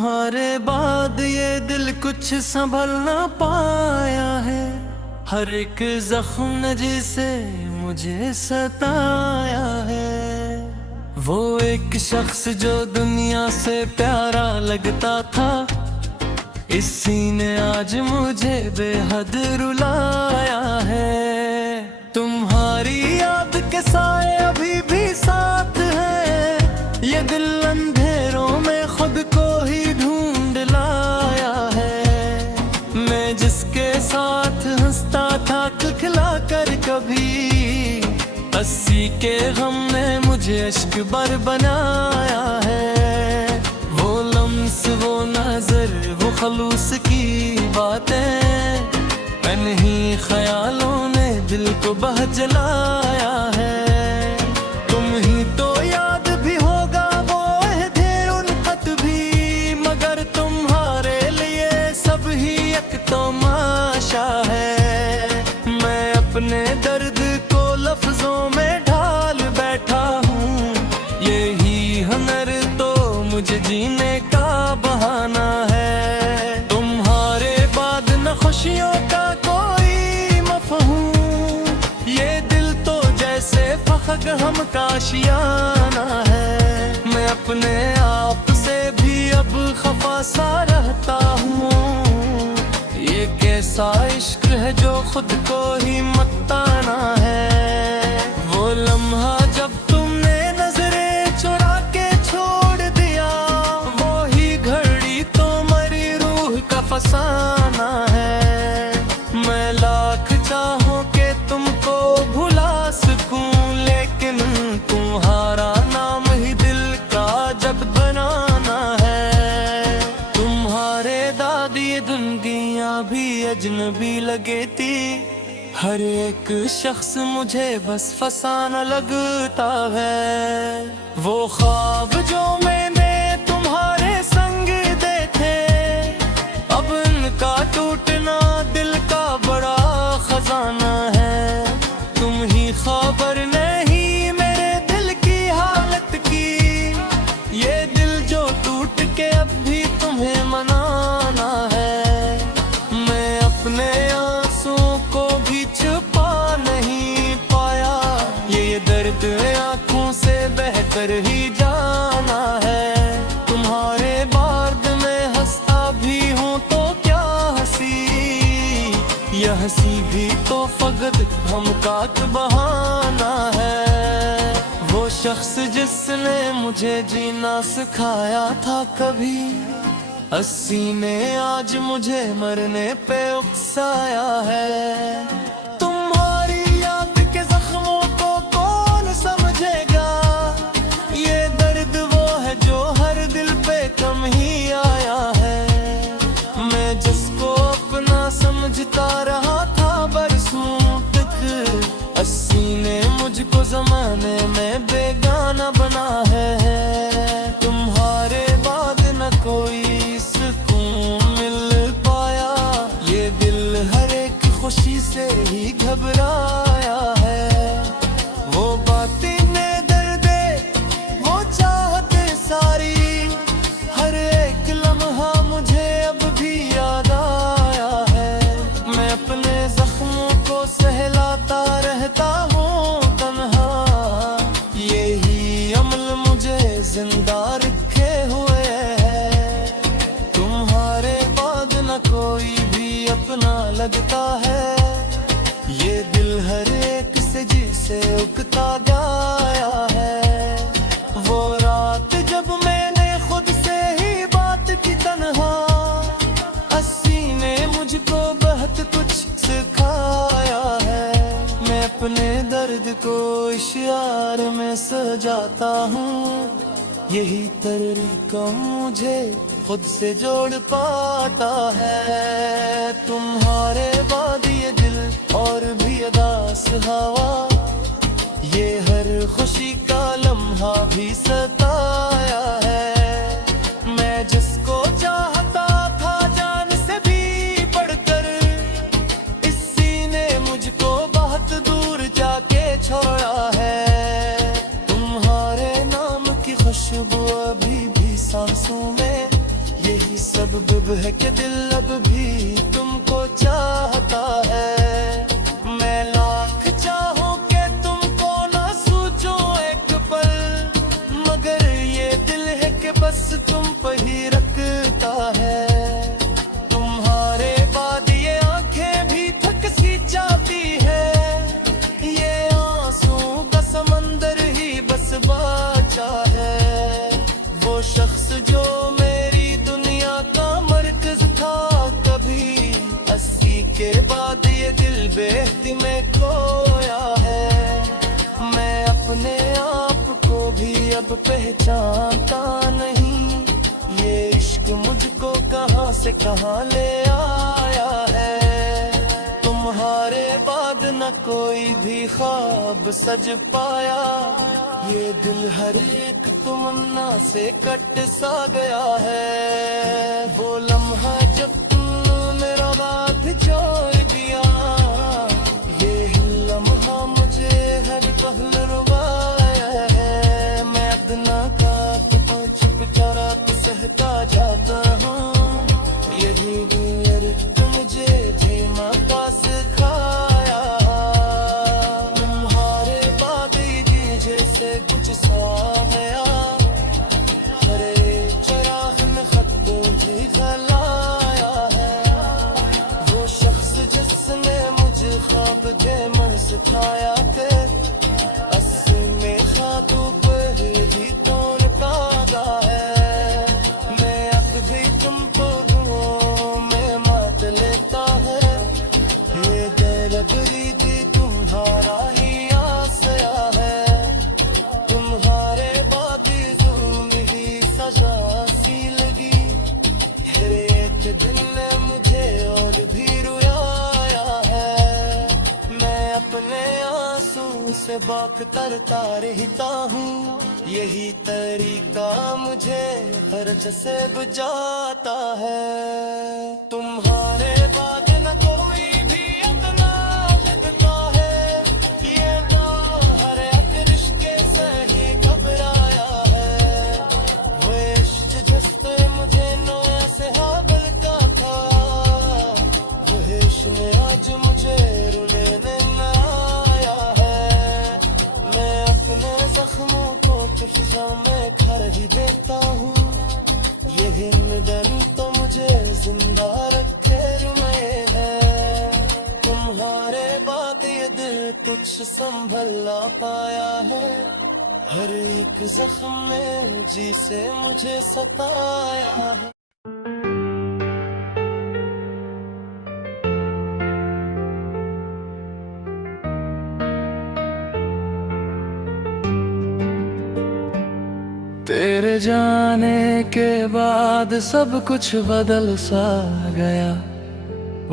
तुम्हारे बाद ये दिल कुछ संभल ना पाया है। हर एक जख्म ने जिसे मुझे सताया है। वो एक शख्स जो दुनिया से प्यारा लगता था, इसी ने आज मुझे बेहद रुलाया है। तुम्हारी याद के साए अभी भी साथ है। ये दिल अंधेरों में खुद को ही ढूंढ लाया है। मैं जिसके साथ हंसता था खिलखिला कर कभी, 80 के गम ने मुझे अश्क बर बनाया है। वो लम्स, वो नजर, वो खलूस की बातें, नहीं ख्यालों ने दिल को बह जलाया है। तुम ही तो याद भी होगा वो अहदे उन खत भी, मगर तुम्हारे लिए सब ही एक तमाशा है। मैं अपने दर्द को लफ्जों में ढाल बैठा हूँ, यही हुनर तो मुझे जीने का बहाना है। तुम्हारे बाद न खुशियों का हम का शियाना है। मैं अपने आप से भी अब खफा सा रहता हूँ। ये कैसा इश्क है जो खुद को ही मत्ताना है। वो लम्हा जब तुमने नजरें चुरा के छोड़ दिया, वो ही घड़ी तो मरी रूह का फसाना है। मैं लाख चाहूं के तुमको भुला सकूं, तुम्हारा नाम ही दिल का जब बनाना है। तुम्हारे दादी दुनिया भी अजनबी लगे थी। हर एक शख्स मुझे बस फसाना लगता है। वो ख्वाब जो मैंने तुम्हारे संग देखे, अब उनका टूटना दिल का बड़ा खजाना है। तुम ही खबर नहीं अब भी तुम्हें मनाना है। मैं अपने आंसुओं को भी छुपा नहीं पाया, ये दर्द आंखों से बहकर ही जाना है। तुम्हारे बाद मैं हंसता भी हूँ तो क्या हंसी, यह हंसी भी तो फकत हमका बहाना है। वो शख्स जिसने मुझे जीना सिखाया था कभी, 80 ने आज मुझे मरने पे उकसाया है। तुम्हारी याद के जख्मों को कौन समझेगा, ये दर्द वो है जो हर दिल पे कम ही आया है। मैं जिसको अपना समझता रहा था बरसों तक, 80 ने मुझको जमाने में बेगाना बना है। तुम्हारे बाद न कोई सुकून मिल पाया, ये दिल हर एक खुशी से ही घबराया है। वो बातें ने दर्दे, वो चाहते सारी, हर एक लम्हा मुझे अब भी याद आया है। मैं अपने जख्मों को सहलाता रहता हूँ तन्हा, यही अमल मुझे जिंदा रखे हुए है। तुम्हारे बाद न कोई भी अपना लगता है, ये दिल हर एक से जिसे उगता गया है। वो रात जब मैंने खुद से ही बात की तन्हा, 80 ने मुझको बहुत कुछ सिखाया है। मैं अपने दर्द को इशार में सजाता हूँ, यही तरीका मुझे खुद से जोड़ पाता है। तुम्हारे बाद ये दिल और भी उदास हवा, ये हर खुशी का लम्हा भी सताया है। मैं जिसको चाहता था जान से भी बढ़कर, इसी ने मुझको बहुत दूर जाके छोड़ा है। तुम्हारे नाम की खुशबू अभी भी सांसों में, यही सबब है कि दिल अब भी तुमको चाहता है। मैं लाख चाहूं कि तुमको ना सूझो एक पल, मगर ये दिल है कि बस तुम पर ही रखता है। तुम्हारे बाद ये आंखें भी थक सी जाती है, ये आंसू का समंदर ही बस बचा है। वो शख्स जो मेरी दुनिया का मरकज था कभी, 80 के बाद ये दिल बेहद में खोया है। मैं अपने आप को भी अब पहचानता नहीं, ये इश्क मुझको कहां से कहां ले आया है। तुम्हारे बाद न कोई भी ख्वाब सज पाया, ये दिल हर एक तमन्ना से कट सा गया है। वो लम्हा जब तुमने मेरा बात जोड़ दिया, ये ही लम्हा मुझे हर पहल रुबाया है। मैं अपना काट तो चुप चारा तो सहता जाता हूँ, यही गुजर मुझे धीमा का सिखाया। तुम्हारे बाद ही जैसे कुछ सा नया, हर एक चराग में खत भी जलाया है। वो शख्स जिसने मुझे ख्वाब के मन सिखाया थे, 80 में खातों पर ही तोड़ पागा है। मैं अब भी तुमको दुआओं में मात लेता है, ये गैरबरी दी तुम्हारा ही आसया है। तुम्हारे बाद जुल्म ही सजा सी लगी, हर एक दिन ने मुझे और भी रुलाया है। मैं अपने आंसू से बाक तरता रहता हूँ, यही तरीका मुझे खर्च से बुझाता है। तुम्हारे बाद न कोई भी इतना लगता है, ये तो हर एक रिश्ते से ही घबराया है। वो इश्क जिससे मुझे नया से हाबल का था, वो इश्क ने आज मुझे रुलाने न आया है। मैं अपने जख्मों को फिजा में घर ही देता हूँ, यही निधन तो मुझे जिंदा रखे रुए है। तुम्हारे बाद ये दिल कुछ संभल ला पाया है, हर एक जख्म में जी से मुझे सताया है। तेरे जाने के बाद सब कुछ बदल सा गया,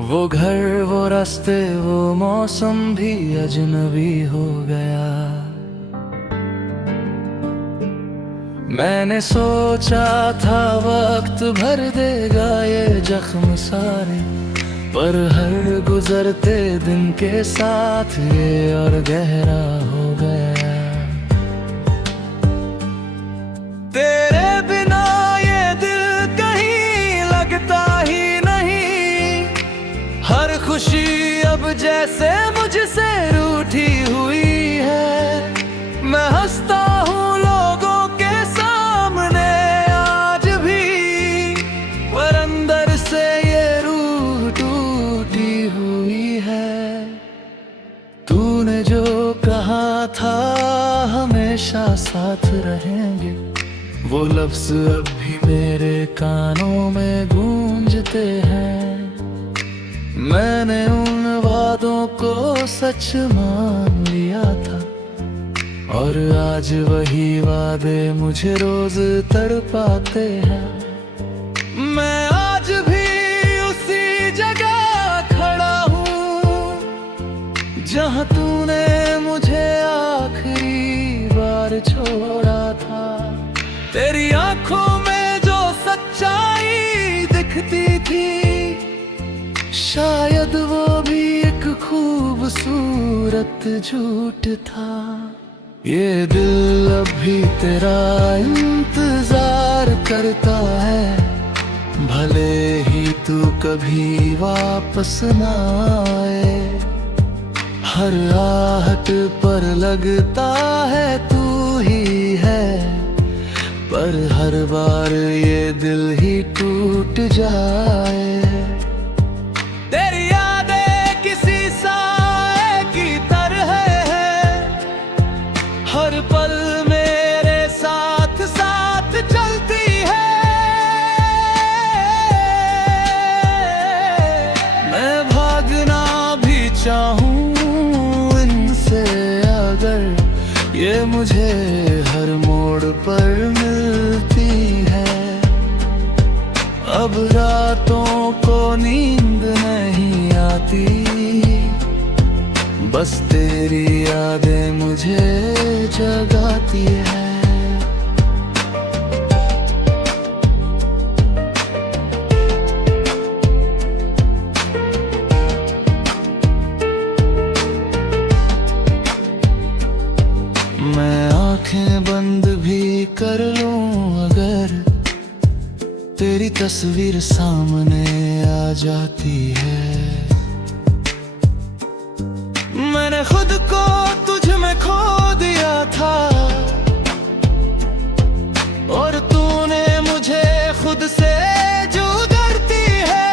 वो घर वो रास्ते वो मौसम भी अजनबी हो गया। मैंने सोचा था वक्त भर देगा ये जख्म सारे, पर हर गुजरते दिन के साथ ये और गहरा हो गया। तेरे बिना ये दिल कहीं लगता ही नहीं, हर खुशी अब जैसे मुझसे रूठी हुई है। मैं हंसता हूँ लोगों के सामने आज भी, पर अंदर से ये रूह टूटी हुई है। तूने जो कहा था हमेशा साथ रहेंगे, वो लफ्ज अब भी मेरे कानों में गूंजते हैं। मैंने उन वादों को सच मान लिया था, और आज वही वादे मुझे रोज तड़पाते हैं। मैं आज भी उसी जगह खड़ा हूँ जहाँ तूने मुझे आखिरी बार छोड़ा था। तेरी आंखों में जो सच्चाई दिखती थी, शायद वो भी एक खूबसूरत झूठ था। ये दिल अब भी तेरा इंतजार करता है, भले ही तू कभी वापस ना आए, हर आहट पर लगता है तू ही है, पर हर बार ये दिल ही टूट जाए। तेरी यादें किसी साए की तरह है, हर पल मेरे साथ साथ चलती है। मैं भागना भी चाहूं इनसे अगर ये मुझे हर मोड़ पर मिलती है। अब रातों को नींद नहीं आती, बस तेरी यादें मुझे जगाती है। मैं आंखें बंद भी कर लूं अगर तेरी तस्वीर सामने आ जाती है। मैंने खुद को तुझ में खो दिया था और तूने मुझे खुद से जुदाती है।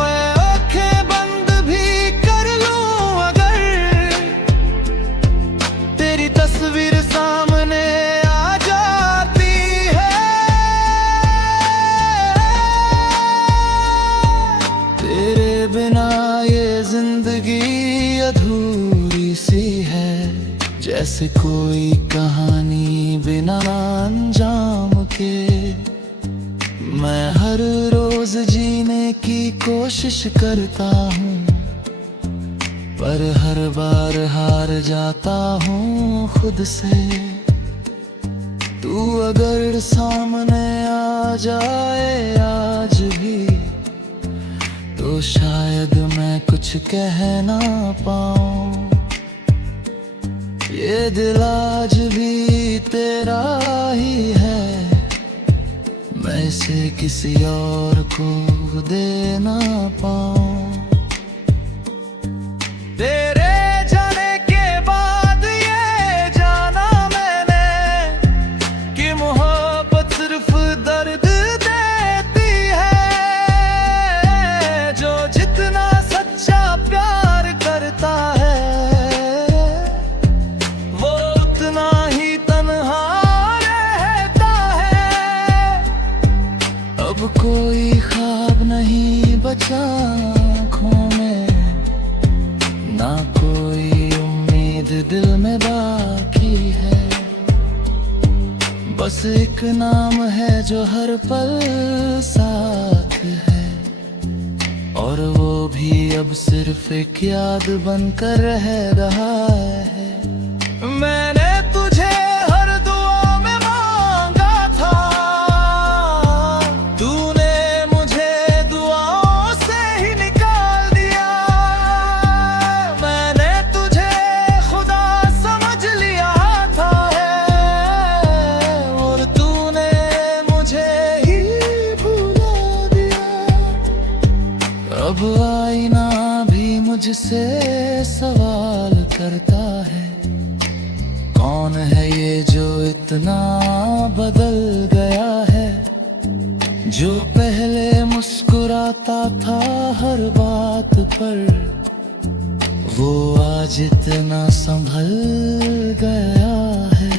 मैं आंखें बंद भी कर लूं अगर तेरी तस्वीर सामने आ जाती है। तेरे बिना ये जिंदगी अधूरी सी है, जैसे कोई कहानी बिना अंजाम के। मैं हर रोज जीने की कोशिश करता हूँ, पर हर बार हार जाता हूँ खुद से। तू अगर सामने आ जाए आज भी, तो शायद मैं कुछ कह ना पाऊं। ये दिल आज भी तेरा ही है, मैं इसे किसी और को दे ना पाऊं। तेरे जाने के बाद ये जाना मैंने कि मोहब्बत सिर्फ दर्द देती है। जो जितना सच्चा प्यार करता है, वो उतना ही तन्हा रहता है। अब कोई ख्वाब नहीं बचा आँखों में, ना कोई उम्मीद दिल में बाकी है। बस एक नाम है जो हर पल साथ है, और वो भी अब सिर्फ एक याद बनकर रह रहा है। मैंने तुझे हर दुआ में मांगा था, तूने मुझे दुआओं से ही निकाल दिया। मैंने तुझे खुदा समझ लिया था और तूने मुझे ही भुला दिया। अब आईना भी मुझसे सवाल करता है, कौन है ये जो इतना बदल गया है। जो पहले मुस्कुराता था हर बात पर, वो आज इतना संभल गया है।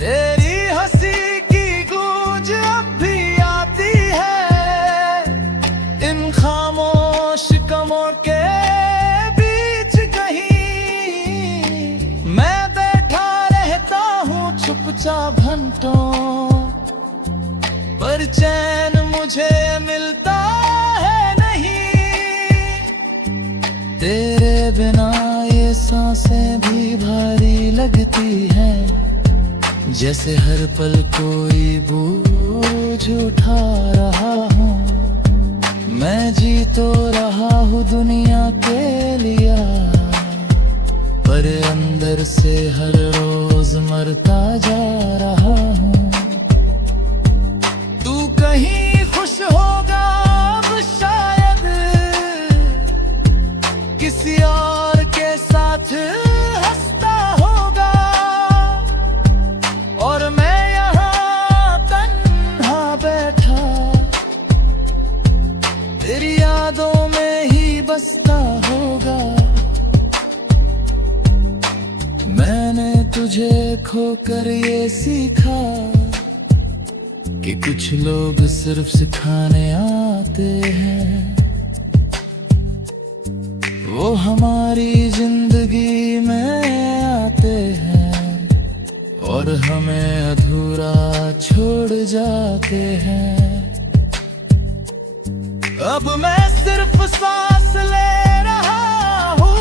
तेरी हंसी की गूंज अब भी आती है इन खामोश कमरों के बीच कहीं। मैं बैठा रहता हूँ चुपचाप घंटों, पर चैन मुझे मिलता है नहीं। तेरे बिना ये सांसें भी भारी लगती हैं, जैसे हर पल कोई बोझ उठा रहा हूँ। मैं जी तो रहा हूँ दुनिया के लिए, पर अंदर से हर रोज मरता जा रहा हूँ। तू खोकर ये सीखा कि कुछ लोग सिर्फ सिखाने आते हैं, वो हमारी जिंदगी में आते हैं और हमें अधूरा छोड़ जाते हैं। अब मैं सिर्फ सांस ले रहा हूँ,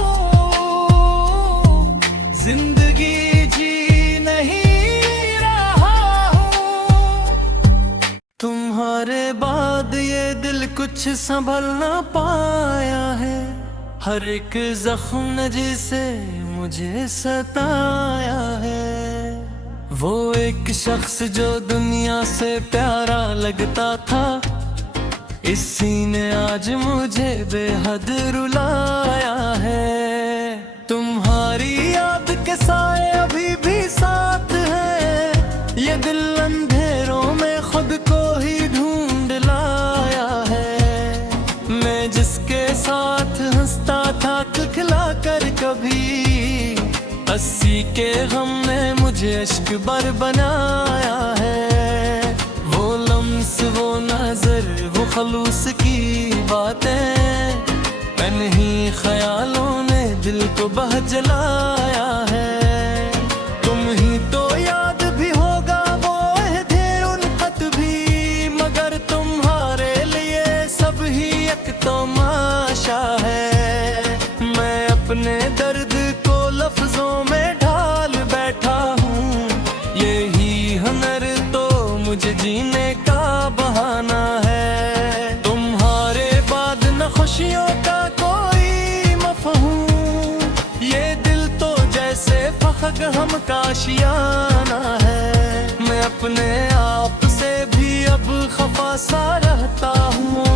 जिंदगी जी नहीं रहा हूँ। तुम्हारे बाद ये दिल कुछ संभल ना पाया है, हर एक जख्म ने जिसे मुझे सताया है। वो एक शख्स जो दुनिया से प्यारा लगता था, इसी ने आज मुझे बेहद रुलाया है। तुम्हारी याद के साए अभी भी साथ है, ये दिल अंधेरों में खुद को ही ढूंढ लाया है। मैं जिसके साथ हंसता था खिलखिला कर कभी, 80 के गम ने मुझे अश्क बर बनाया है। वो लम्स, वो नजर, वो खलूस की बातें, नहीं ख्यालों ने दिल को बह जलाया है। तुम ही तो याद भी होगा वो अहदे उल्फत भी, मगर तुम्हारे लिए सब ही एक तमाशा है। मैं अपने दर्द को लफ्जों में ढाल बैठा हूँ, यही हुनर तो मुझे जीने का बहाना है। तुम्हारे बाद न खुशियों का कोई मफहूम, ये दिल तो जैसे फखर हम का शियाना है। मैं अपने आप से भी अब खफा सा रहता हूँ,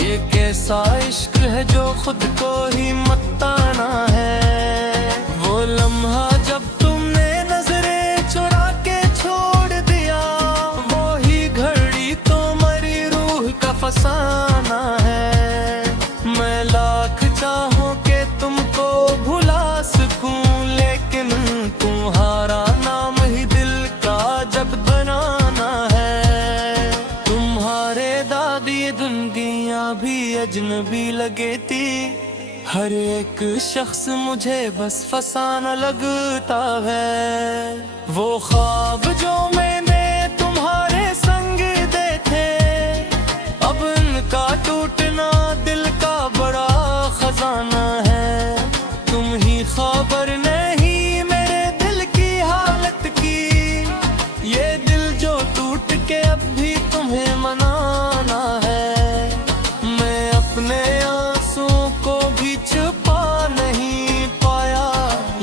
ये कैसा इश्क है जो खुद को ही मत्ताना है। वो लम्हा जब तुमने नजरें चुरा के छोड़ दिया, वो ही घड़ी तो मरी रूह का फसाना है। मैं लाख चाहूं कि तुमको भुला सकूं, लेकिन तुम्हारा नाम ही दिल का जब बनाना है। तुम्हारे दादी दुनिया भी अजनबी लगे थी, हर एक शख्स मुझे बस फसाना लगता है। वो ख्वाब जो मैंने तुम्हारे संग देखे, अब उनका टूटना दिल का बड़ा खजाना है। तुम ही खबर नहीं मेरे दिल की हालत की, ये दिल जो टूट के अब भी तुम्हें मनाना है। मैं अपने आंसुओं को भी छुपा नहीं पाया,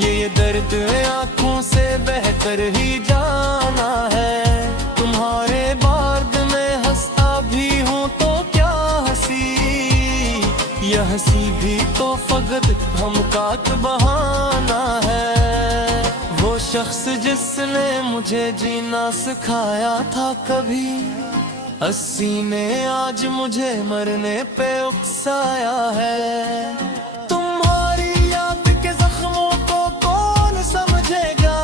ये दर्द आंखों से बहकर ही जाना है। तुम्हारे बाद में हंसता भी हूँ तो क्या हंसी, यह हंसी भी तो फकत धमका के बहाना है। वो शख्स जिसने मुझे जीना सिखाया था कभी, 80 ने आज मुझे मरने पे उकसाया है। तुम्हारी याद के जख्मों को कौन समझेगा,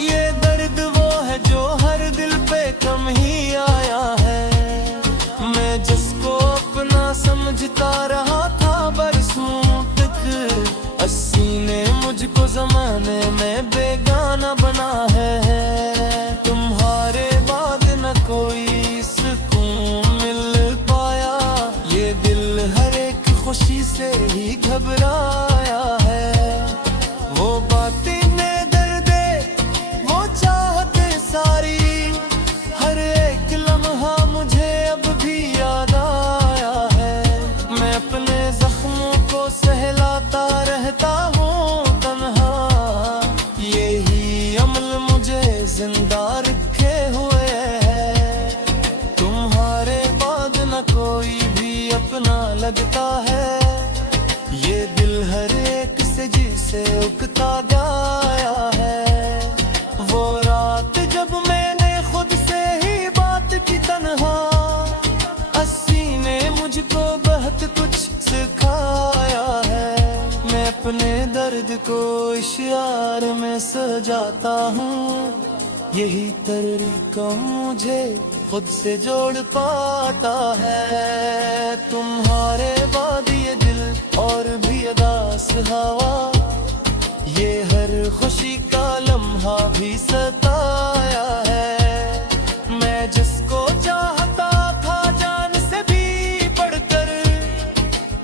ये दर्द वो है जो हर दिल पे कम ही आया है। मैं जिसको अपना समझता रहा था बरसों तक, 80 ने मुझको जमाने में बेगाना बना है। तुम्हारे बाद न कोई सुकून मिल पाया, ये दिल हर एक खुशी से ही घबराया है। वो बातें ने दर्दे, वो चाहते सारी, हर एक लम्हा मुझे अब भी याद आया है। मैं अपने जख्मों को सहलाता रहता हूँ तन्हा, यही अमल मुझे जिंदा रखे हुए है। तुम्हारे बाद न कोई भी अपना लगता है, को इशार में सजाता हूँ, यही तरीका मुझे खुद से जोड़ पाता है। तुम्हारे बाद ये दिल और भी उदास हवा, ये हर खुशी का लम्हा भी सताया है। मैं जिसको चाहता था जान से भी बढ़कर,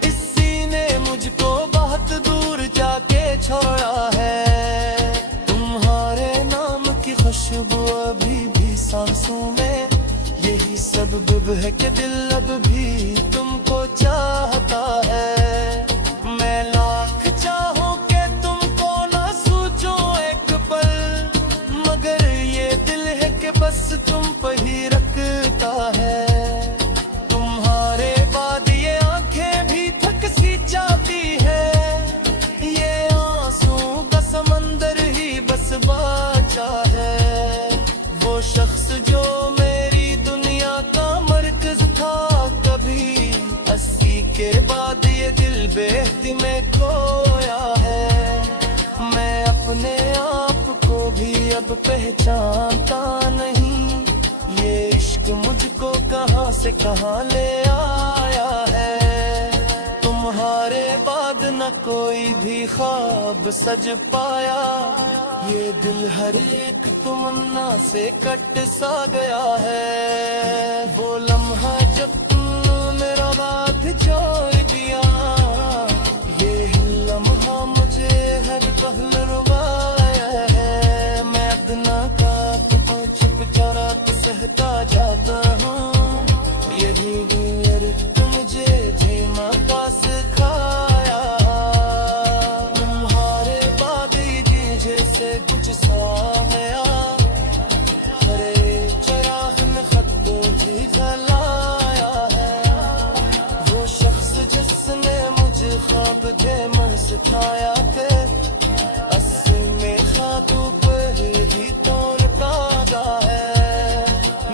इसी ने मुझको बहुत दूर जाके छोड़ा है। तुम्हारे नाम की खुशबू अभी भी सांसों में, यही सबब है कि दिल अब भी तुमको चाहता है। मैं लाख चाहूं कि तुमको ना सूझो एक पल, मगर ये दिल है कि बस तुम पर ही रखता है। तुम्हारे बाद ये आंखें भी थक सी जाती है, ये आंसू का समंदर ही बस बचा है। वो शख्स जो मेरी दुनिया का मरकज था कभी, 80 के बाद ये दिल बेहदी में खोया है। मैं अपने आप को भी अब पहचानता नहीं, ये इश्क मुझको कहां से कहां ले आया है। तुम्हारे बाद न कोई भी ख्वाब सज पाया, ये दिल हर एक तमन्ना से कट सा गया है। वो लम्हा जब तुमने मेरा बात जोड़ दिया, ये लम्हा मुझे हर पहल रुबाया है। मैं अपना काप को छुप चरा तो सहता जाता हूँ, यही दूर मुझे धीमा का सिखाया। तुम्हारे बाद जैसे कुछ सा नया, हरे चराग में खत को भी जलाया है। वो शख्स जिसने मुझे ख्वाब के मन सिखाया थे, असल में खातू पर ही तौर ताजा है।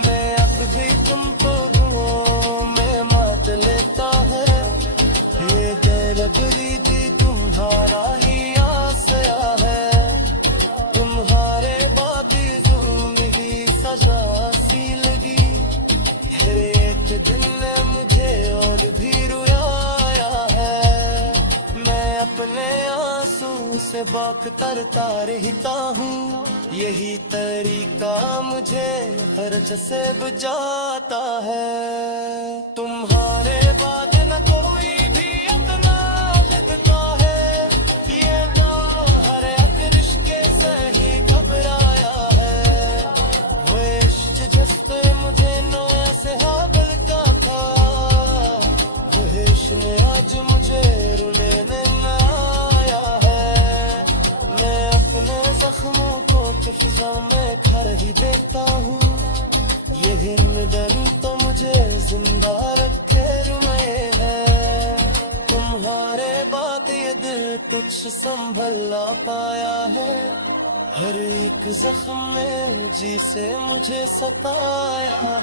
मैं अब भी तुमको दुआओं में मात लेता है, ये गैरबरी दी तुम्हारा ही आसया है। तुम्हारे बाद जुल्म ही सजा सी लगी, हर एक दिन ने मुझे और भी रुलाया है। मैं अपने आंसू से बाक करता रहता हूँ, यही तरीका मुझे खर्च से बुझाता है। तुम्हारे बाद न कोई भी इतना लगता है, ये तो हर एक रिश्ते से ही घबराया है। वो इश्क जिससे मुझे नया से हाबल का था, वो इश्क ने आज मुझे रुलाने में आया है। मैं अपने जख्मों को फिजा में खर ही देता हूँ, ये हिंदन तो मुझे जिंदा रखे रुए है। तुम्हारे बाद ये दिल कुछ संभल ला पाया है, हर एक जख्म में जी से मुझे सताया